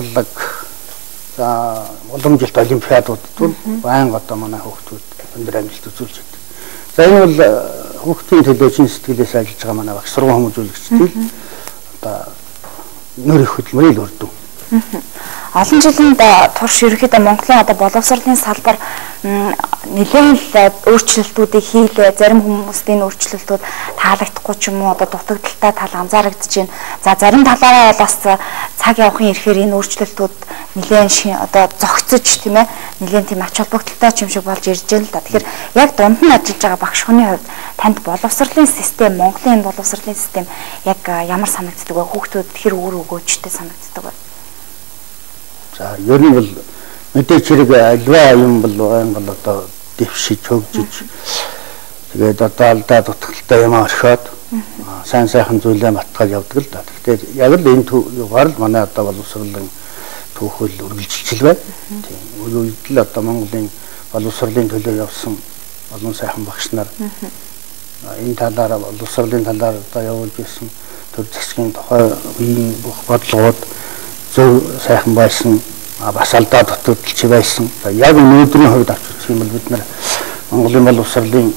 урлаг за уламжилт олимпиадуудад бол байнга одоо манай хүүхдүүд өндөр амжилт үзүүлж байна. За энэ бол хүүхдийн төлөө чин сэтгэлээс ажиллаж байгаа манай багш сургууль хүмүүжүүлэгчдийн одоо нөр их хөдөлмөрийн үр дүн. Олон жилийн турш ерөнхийдөө Монголын одоо боловсролын салбар нэлээд өөрчлөлтүүдийг хийлээ. Зарим хүмүүсийн өөрчлөлтүүд таалагдахгүй ч юм уу одоо дутагдaltaй тал анзаарэгдэж байна. За зарим талаараа бас цаг явахын ирэхээр энэ өөрчлөлтүүд нэлээд одоо зогцож тийм ээ нэлээд тийм ач холбогдолтой юм шиг болж ирж байна л да. Тэгэхээр яг дунд нь ажиллаж байгаа багш хүний хувьд танд боловсролын систем, Монголын боловсролын систем яг ямар санагддаг вэ? Хүүхдүүд хэр өөр өгөөжтэй санагддаг вэ? За ер нь бол мэдээч хэрэг альва юм бол одоо дэвшиж хөгжиж тэгээд одоо алдаа дутагдaltaй юм орхиод сайн сайхан зүйлээ батгаад явдаг л да. Тэгэхээр яг л энэ юугаар л манай одоо боловсролын түүхэл үргэлжилж байна. Тийм. Үйл л одоо Монголын боловсролын төлөө явсан олон сайхан багш нар энэ талаараа боловсролын талаар одоо явуулж ирсэн төр засгийн тухай үеийн бүх бодлогууд зөв сайхан байсан бас алдаа дутагдaltaй байсан. Яг өнөөдрийн хувьд авч үзэх юм бол бид нар Монголын боловсролын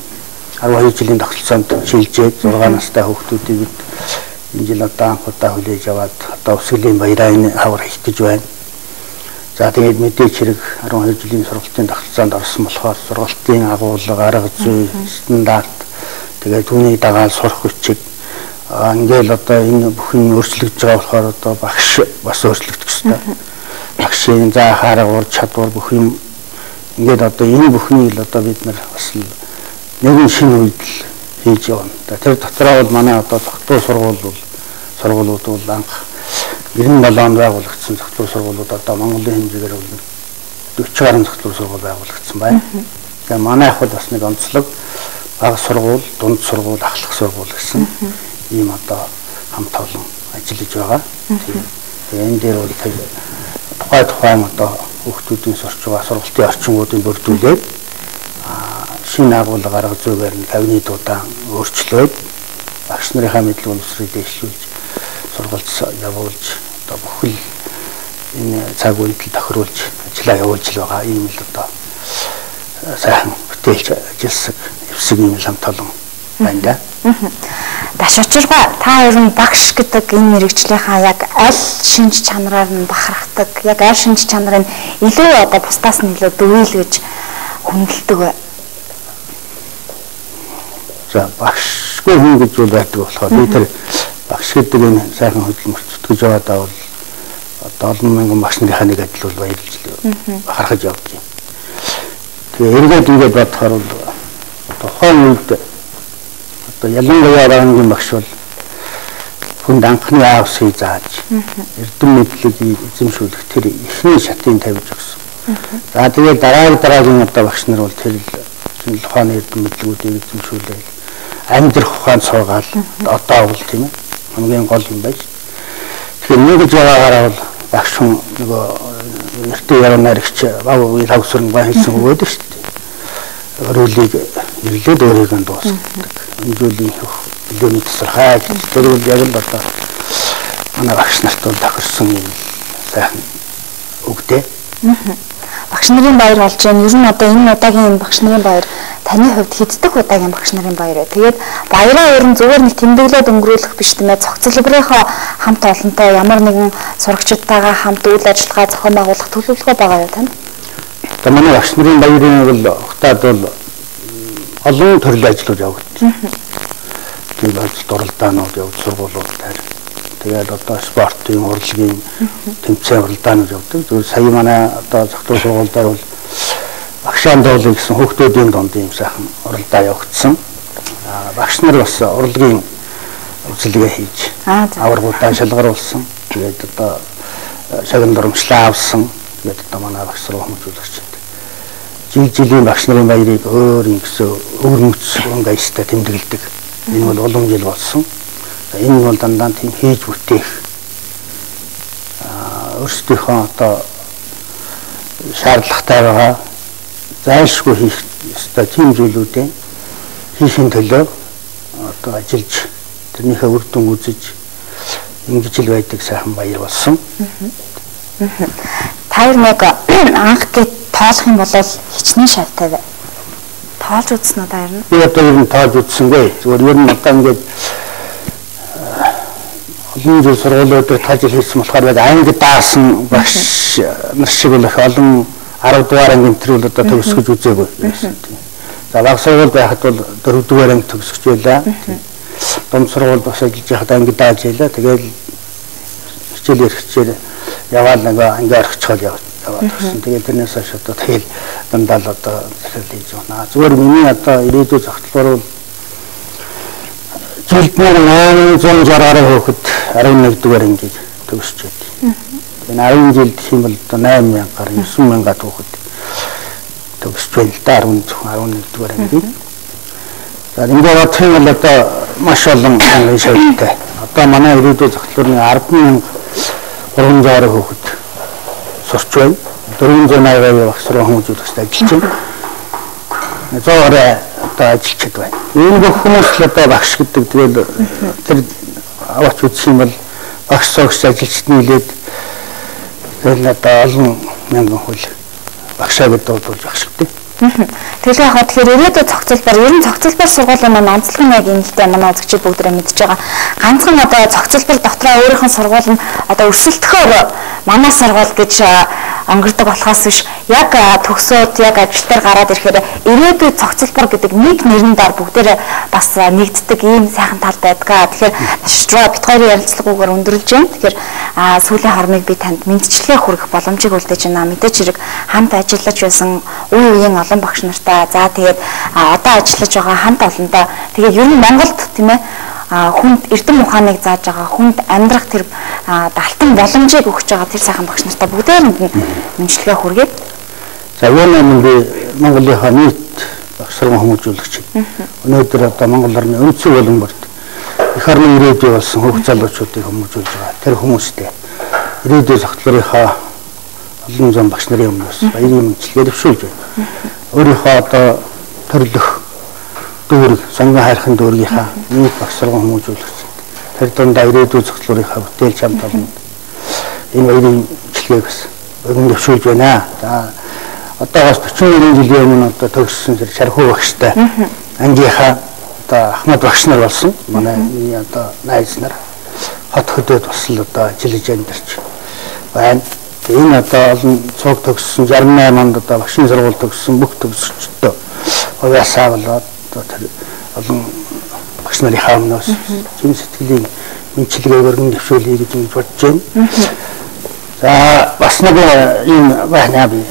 12 жилийн тогтолцоонд шилжээд 6 настай хүүхдүүдийг бид энэ жил одоо анх удаа хүлээж аваад одоо өсгөлийн баяраа энэ хавар хийгдэж байна. За тэгээд мэдээч хэрэг 12 жилийн сургалтын тогтолцоонд орсон болохоор сургалтын агуулга, арга зүй, стандарт тэгээд түүний дагаад сурах хүчиг ингээл одоо энэ бүхэн өөрчлөгдөж байгаа болохоор одоо багш бас өөрчлөгдөх ёстой. Багшийн заах арга ур чадвар бүх юм ингээд одоо энэ бүхний л одоо бид нар бас нэгэн шинэ үйлдэл хийж явна. Тэр дотроо бол манай одоо цогцлол сургуулиуд бол анх 97 онд байгуулагдсан цогцлол сургуулиуд одоо Монголын хэмжээгээр бол 40 гаруй цогцлол сургууль байгуулагдсан байна. Тэгээ манай их бол бас нэг онцлог бага сургууль, дунд сургууль, ахлах сургууль гэсэн ийм одоо хамт олон ажиллаж байгаа. Тэгээ энэ дээр бол тухайн одоо хүүхдүүдийн сурч байгаа сургалтын орчингуудыг бүрдүүлээд шинэ агуулга арга зүйгээр нь 50-ны дуудаан өөрчлөөд багш нарын мэдлэг боловсролыг дэвшүүлж сургалт явуулж одоо бүхэл энэ цаг үедэл тохируулж ажиллаа явуулж байгаа ийм л одоо сайхан бүтээлч ажилласан эвсэг юм хамт олон байна да. Даш учиргаа та ер нь багш гэдэг энэ мэрэгчлийнхаа яг аль шинж чанараар нь бахархдаг, яг аль шинж чанарыг илүү одоо бусдаас нь илүү дөрвөлгөж хүндэлдэг вэ? За багшгүй хүн гэж бол байдаг болохоор би тэр багш гэдэг энэ сайхан хөдөлмөрт зүтгэж яваадаа бол одоо олон мянган багш нарын нэг адил бол баярлж бахархаж явж байна. Тэгээ эргээд ингээд бодохоор бол тухайн үед ялангуяа рангийн багш бол хүнд анхны аавсыг зааж эрдэм мэдлэгийг эзэмшүүлэх тэр ихний шатыг тавьж өгсөн. За тэгээд дараагийн одоо багш нар бол тэр ухааны эрдэм мэдлгүүдийг эзэмшүүлээл амьдрах ухаанд суугаад одоо бол тийм ээ хамгийн гол юм байж. Тэгэхээр нэг гэж байгаагаараа бол багш хүн нөгөө нэртэй яруу найрагч бав лав сүрэн хийсэн өгөөд шүү дээ. Өөрөлийг ирлээд өөрийгөө дуусгадаг. Энэ зүйлийн билүүний тасархай зөвлөл яг л одоо манай багш нарт бол тохирсон юм сайхан үгтэй. Багш нарын баяр болж байна. Ер нь одоо энэ удаагийн багш нарын баяр таны хувьд хэддэг удаагийн багш нарын баяр вэ? Тэгээд баяраа ер нь зүгээр нэг тэмдэглээд өнгөрүүлэх биш тийм ээ. Цогцлборынхоо хамт олонтой ямар нэгэн сурагчдтайгаа хамт үйл ажиллагаа зохион байгуулах төлөвлөгөө байгаа юу танд? Одоо манай багш нарын баярын бол ухтаад бол олон төрлийн ажлууд явагдсан. Тэгээд ажил дуралдаанууд явж сургуулиуд дээр. Тэгээд одоо спортын, урлагийн тэмцээн уралдаанууд явдаг. Зөв сая манай одоо цогцлол сургууль дээр бол багшаан дуулын гэсэн хүүхдүүдийн дунд юм сайхан уралдаа явагдсан. Багш нар бас урлагийн үзлэгээ хийж аваргуудаа шалгаруулсан. Тэгээд одоо шагнал дурамжлаа авсан. Тэгээд одоо манай багш сургууль хүмүүжүүлэгч жилийн багш нарын баярыг өөр мөц өнгөйстэй тэмдэглэдэг. Энэ бол олон жил болсон. Энэ бол дандаа тийм хийж бүтээх өөрсдийнхөө одоо шаардлагатай байгаа зайлшгүй хийх ёстой тийм зүйлүүдээ хийхин төлөө одоо ажиллаж тэрнийхээ үр дүн үзэж ингэж л байдаг сайхан баяр болсон. Таяр нэг анх гээд тоолох юм бол хичнээн шавтай бай. Тоолж үзсэн үү таяр нь? Би одоо ер нь тоолж үзсэнгүй. Зүгээр ер нь одоо ингээд олон жил сургуулиудад таажил хийсэн болохоор яг анги даасан багш нар шиг л их олон 10 дугаар ангийн төрөл одоо төгсгөж үзээгүй. За баг сургууль байхад бол 4 дугаар анги төгсгөж байлаа. Дунд сургууль бас ажиллаж байхад анги дааж байлаа. Тэгээд хичээл эрхчээр яваал нэг анги орчихол яваад төгсөн. Тэгээд тэрнээс хойш одоо тэгэл дандаа л одоо захирал хийж байна. Зүгээр миний одоо ирээдүйн зохицлоор бол жилд 860 хүүхэд 11 дугаар ангийг төгсөж байна. Энэ 10 жилд гэх юм бол 8000 гаруй 9000 хүүхэд төгсөж байна л да 11 дугаар ангийг. За ингээд бодох юм бол одоо маш олон ангийн шавьтай. Одоо манай ирээдүйн зохицлын 10,360 хүүхэд сурч байна. 480 багш руу хүмүүжүүлэгчд ажиллаж байна. 100 одоо ажилчид байна. Энэ бүх хүмүүс л одоо багш гэдэг тэгэл тэр аваач үзэх юм бол багш сурагч ажилчид нийлээд тэгэл одоо олон мянган хөл багшаа гэдэг болж багш гэдэг. Тэгэхээр яг тэгэхээр ирээдүйн зохицолбор ер нь зохицолбор сургуулийн маань онцлог нэг юмтай манай үзэгчид бүгдээ мэдж байгаа. Ганцхан одоо зохицолбор дотроо өөрийнх нь сургууль нь одоо өрсөлдөхөөр манай сургууль гэж өнгөрдөг болохоос биш яг төгсөөд яг ажилтаар гараад ирэхээр ирээдүйн зохицолбор гэдэг нэг нэрэн дор бүгдээ бас нэгддэг ийм сайхан тал байдаг. Тэгэхээр штроо бит хоёрын ярилцлагуугаар өндөрлж байна. Тэгэхээр сүүлийн хормыг би танд мэдчилгээ хүргэх боломжийг үлдээж байна. Мэдээч хэрэг хамт ажиллаж байсан үе үеийн олон багш нартай за тэгээд одоо ажиллаж байгаа хамт олондоо тэгээд ер нь Монголд тийм ээ хүнд эрдэм ухааныг зааж байгаа хүнд амьдрах тэр алтан боломжийг өгч байгаа тэр сайхан багш нартай бүгдээрэнд нь мэдчилгээ хүргээд за юунаа би Монголынхаа нийт багш сургууль хүмүүжүүлэгчид өнөөдөр одоо Монгол орны өнцөг болонгорт их орны ирээдүй болсон хүүхд залуучуудыг хүмүүжүүлж байгаа тэр хүмүүстэй ирээдүйн зохицлынхаа олон зам багш нарын өмнөөс баярын мэдчилгээ дэвшүүлж байна. Өөрийнхөө одоо төрлөх дүүрэг, сонгон хайрхан дүүргийнхаа нийт багш сургууль хүмүүжүүлэгч тэр дундаа ирээдүйн зохицлынхаа бүтээл чамд болно. Энэ баярын мэдчилгээг бас өргөн дэвшүүлж байна. За одоогоос 42 жилийн өмнө одоо төгссөн тэр Шархуу багштай ангийнхаа одоо Ахмад багш нар болсон. Манай одоо найз нар хот хөдөөд бас л одоо ажиллаж амьдарч байна. Энэ одоо олон цог төгссөн 68 онд одоо багшийн сургууль төгссөн бүх төгсөгчдөө хувьяасаа болоод одоо тэр олон багш нарынхаа өмнөөс чин сэтгэлийн мэдчилгээг өргөн дэвшүүлэе гэж бодож байна. За бас нэг юм байна би.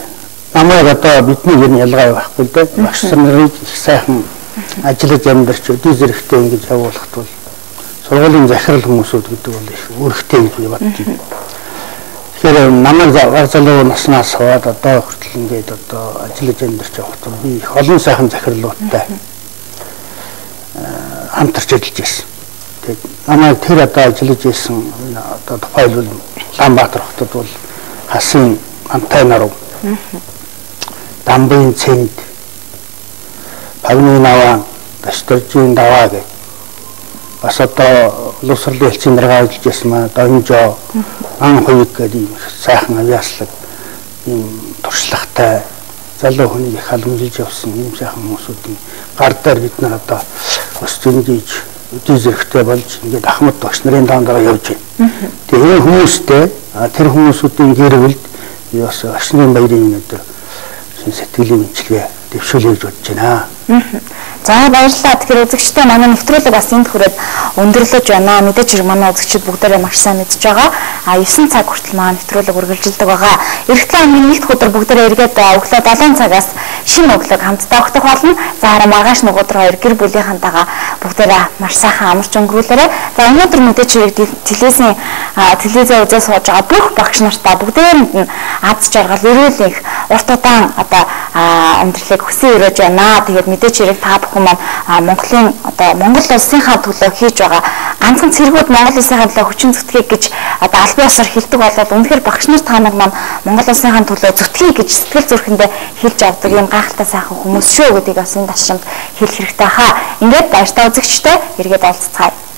Намайг одоо бидний ер нь ялгаа байхгүй л дээ. Багш нарыг их сайхан ажиллаж амьдарч өдөө зэрэгтэй ингэж явуулахт бол сургуулийн захирал хүмүүсүүд гэдэг бол их үүрэгтэй гэж би бодож байна. Тэгэхээр намайг залуу наснаас хаваад одоо хүртэл ингээд одоо ажиллаж амьдарч явахт би их олон сайхан захирлуудтай хамтарч ажиллаж байсан. Тэгээд намайг тэр одоо ажиллаж байсан одоо тухайлбал Улаанбаатар хотод бол хасын Антай наруу Дамбын цэнд Пагны наваа Дашторжийн даваа гэх бас одоо улсурлын элчин дарга ажиллаж байсан маа Донжоо ан хоёуг гэдэг ийм сайхан авьяаслаг ийм туршлагатай залуу хүнийг их халамжилж явсан ийм сайхан хүмүүсүүдийн гар дээр бид нар одоо бас зөнгөж өдөө зэрэгтэй болж ингээд Ахмад багш нарын даангаа явж байна. Тэгээ энэ хүмүүстэй тэр хүмүүсүүдийн гэр бүлд бас ашны баярын өнөдөр сэтгэлийн мэдчилгээ дэвшүүлэх гэж бодож байна. За баярлалаа. Тэгэхээр үзэгчтэй манай нэвтрүүлэг бас энд хүрээд өндөрлөж байна. Мэдээж хэрэг манай үзэгчид бүгдээрээ маш сайн мэдж байгаа. 9 цаг хүртэл манай нэвтрүүлэг үргэлжилдэг байгаа. Эрэгтэй аймгийн нэгд өдөр бүгдээрээ эргээд өглөө 7 цагаас шинэ өглөөг хамтдаа өгөх болно. За хараа маргааш нэг өдөр хоёр гэр бүлийнхантайгаа бүгдээрээ маш сайхан амарч өнгөрүүлээрэй. За өнөөдөр мэдээж хэрэг телевизээ үзээ сууж байгаа бүх багш нартаа бүгдээрэнд нь аз жаргал эрүүл их урт удаан одоо амьдралыг хүсэн өрөөж байна. Тэгээд мэдээж хэрэг та бүхэн маань Монголын одоо Монгол улсынхаа төлөө хийж байгаа ганцхан цэргүүд Монгол улсынхаа төлөө хүчин зүтгэе гэж одоо аль биесээр хэлдэг болоод үнэхээр багш нар та нар маань Монгол улсынхаа төлөө зүтгэе гэж сэтгэл зүрхэндээ хэлж авдаг юм гайхалтай сайхан хүмүүс шүү гэдгийг бас энэ ташрамд хэлэх хэрэгтэй хаа. Ингээд баяртай үзэгчтэй эргээд уулзцгаая.